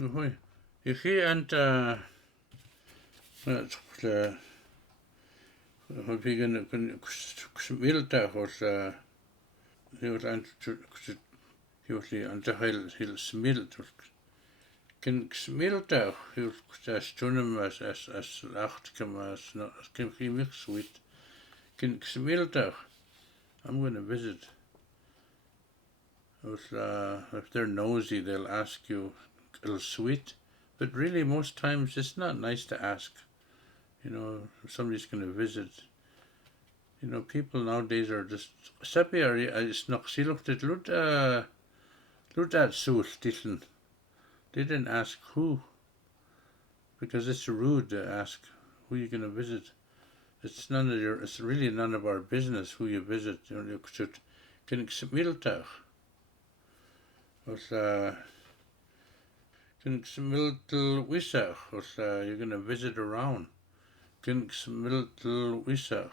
Hoi. Ich hier and we can ksmilta was he was and he'll smilt can ksmilta he was stunum as acht as can he mix with can ksmilta I'm going to visit. If they're nosy, they'll ask you a little sweet, but really most times it's not nice to ask. You know, if somebody's going to visit. You know, people nowadays are just sabi are is nog silog dit lut at sul titlen. They didn't ask who, because it's rude to ask who you're going to visit. It's really none of our business who you visit. You know, you should can smiltach. Was can smiltel wisach. Was you're going to visit around. Can smiltel wisach.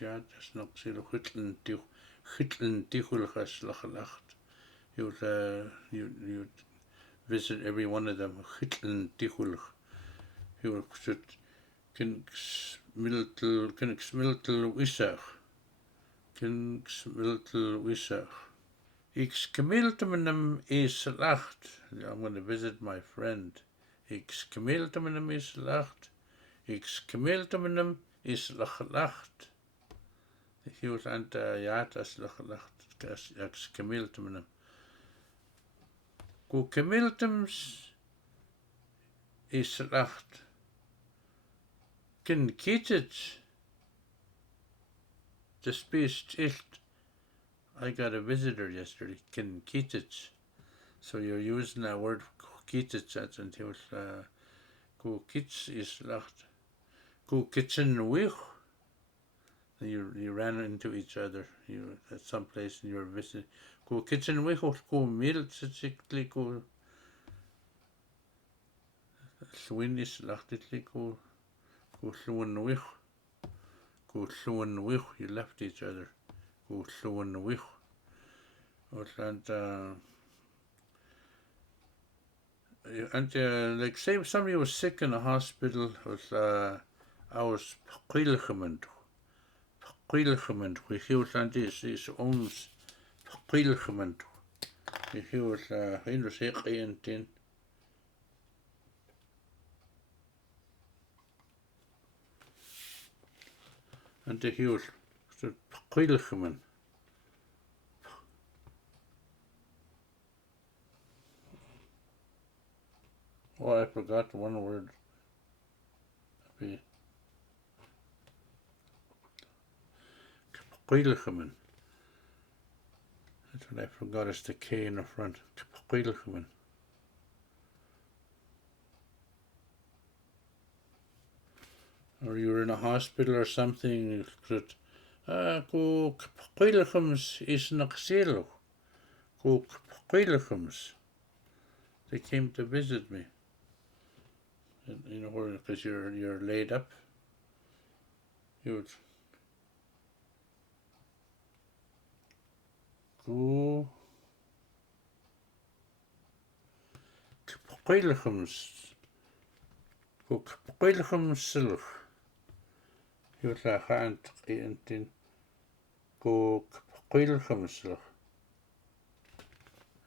Ja, das nog zelo hitlen tichulchas lachalacht. You visit every one of them. Hitlen tichulch. You should can smiltel wisach. Can smiltel wisach. Ik skemiltemenem is lacht. I'm going to visit my friend. Ik skemiltemenem is lacht. Ik skemiltemenem is lachalacht. He was das lachalacht. Ik skemiltemenem. Go kemiltems is lacht. Ken kitet. The space tilt. I got a visitor yesterday. Ken kitet. So you're using that word kitet. That's until go kits is lacht. Go kitchen wich. You ran into each other. You at some place and you were visiting. Go kitchen wich or go meal tsikli go. Swin is lachtitli go sluan wich. Go sluan wich. You left each other. Go sluan wich. And like say somebody was sick in a hospital, was I was prilgement. We hear something is ons prilgement. We hear in sick and tin. And the hear prilgement. Oh, I forgot one word. Prilgement. That's what I forgot, is the K in the front. Prilgement. Or you were in a hospital or something. Go prilgems is nog zelo. Go prilgems. They came to visit me. You know, because you're laid up. You would go prilgems. Go prilgems silch. You would like and go prilgems silch.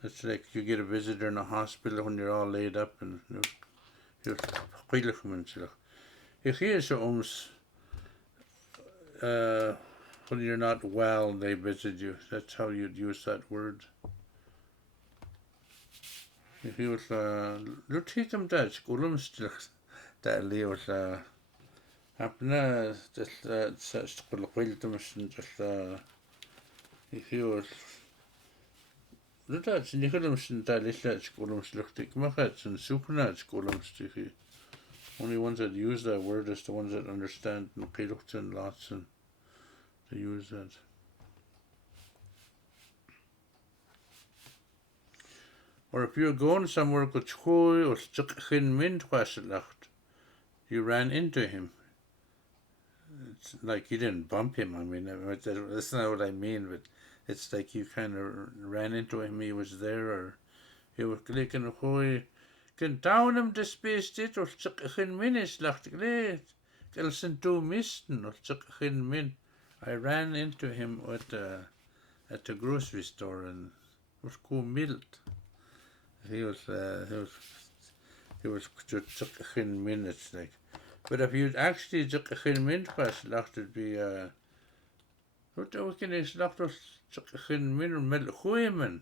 It's like you get a visitor in a hospital when you're all laid up and you're prilgementselig. If he is when you're not well, they visit you. That's how you'd use that word. If he was Lutikum Dutch, Gulumstig, that Lee was hapna just such Gulquiltums and just if he was Lutats Nicolumstin that Lislats Gulumsluchtik Machats and Supernats Gulumstig. Only ones that use that word is the ones that understand Nukiluktin lots and they use that. Or if you're going somewhere, you ran into him. It's like you didn't bump him. I mean, that's not what I mean, but it's like you kind of ran into him. He was there, or he was clicking ahoy, Can down him the space dit or chicken minutes lacht glad. Gelsen 2 misten or chicken min. I ran into him at the grocery store and was cool mild. He was just chicken minutes like. But if you'd actually chicken min was lacht it'd be what we can is lacht was chicken min or melchuimen.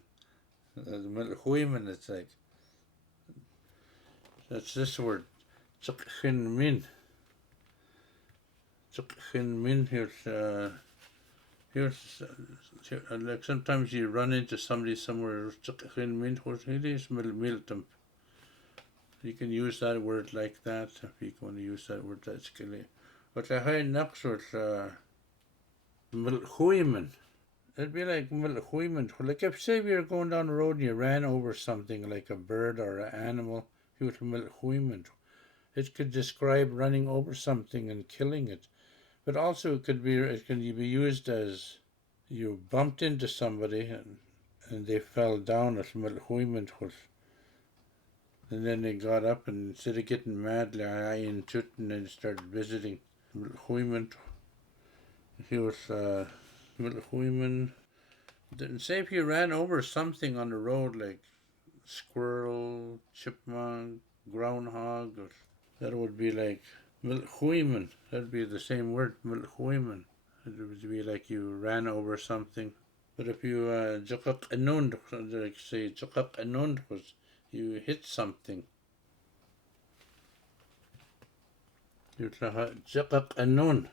Melchuimen it's like. That's this word. Chicken min. Chicken min here's like sometimes you run into somebody somewhere chicken min is miltum. You can use that word like that if you want to use that word that's killy. But I heard next word milchuimen. It'd be like milchuimen. Like if say you're going down the road and you ran over something like a bird or an animal, you would milchuimen. It could describe running over something and killing it. But also it can be used as you bumped into somebody and they fell down at milchuimen. And then they got up and instead of getting mad, and then started visiting. Milchuimen. He was milchuimen. Say if you ran over something on the road like squirrel, chipmunk, groundhog, or that would be like milchuimen. That'd be the same word, milchuimen. It would be like you ran over something. But if you jaqaq anund, like say jaqaq anund was you hit something. You jaqaq anund.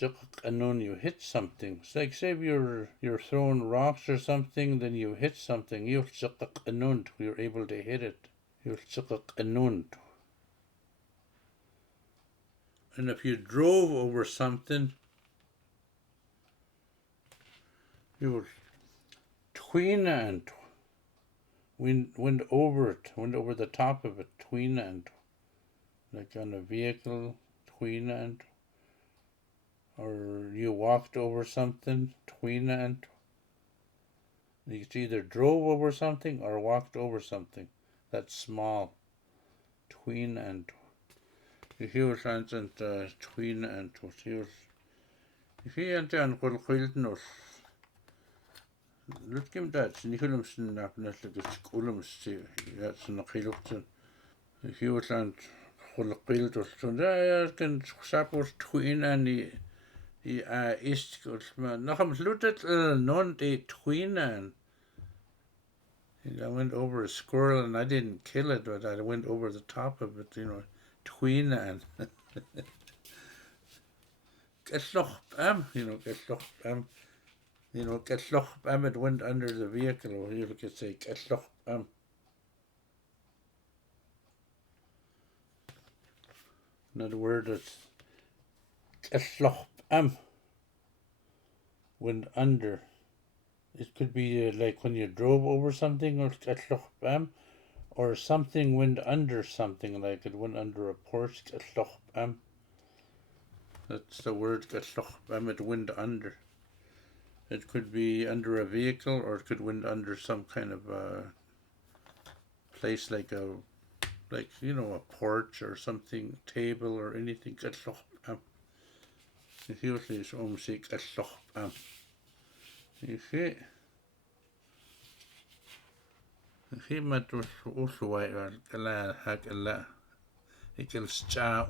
You hit something. It's like say if you're throwing rocks or something, then you hit something. You're able to hit it. And if you drove over something, you were twina and went over it, went over the top of it, twina and like on a vehicle, twina and. Or you walked over something, twina and. You either drove over something or walked over something. That's small. Twina and. You and twina and if you and Kulkilden look him that Nicholamson Napness like a schoolums, that's an Akilopton. If you and Kulkild or so, there can suppose twina and ist nacham slutet non de twina and I went over a squirrel and I didn't kill it, but I went over the top of it, twina and it went under the vehicle, or you could say another word that's went under. It could be like when you drove over something, or something went under something, like it went under a porch. That's the word it went under. It could be under a vehicle, or it could went under some kind of place like a porch or something, table or anything. Usually it's omsik he mat was also white kala hakala ikil cha